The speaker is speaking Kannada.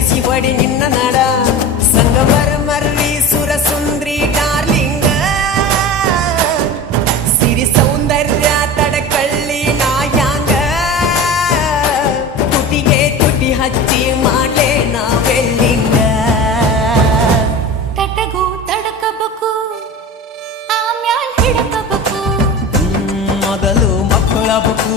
ಬಿಸಿ ಬಡಿ ನಿನ್ನ ನಡ ಸಂಗಮರ ಮರ್ರಿ ಸುರ ಸುಂದ್ರಿ ಡಾರ್ಲಿಂಗ ಸಿರಿ ಸೌಂದರ್ಯ ತಡಕಳ್ಳಿ ನಾಯಾಂಗ ತುಟಿಗೆ ತುಟಿ ಹಚ್ಚಿ ಮಾಡಲೇ ನಾವೆಲ್ಲಿಂಗ ತಟಗೂ ತಡಕಬೇಕು ಆಮ್ಯಾಲ್ ಹಿಡಕಬೇಕು ಮೊದಲು ಮಕ್ಕಳಬೇಕು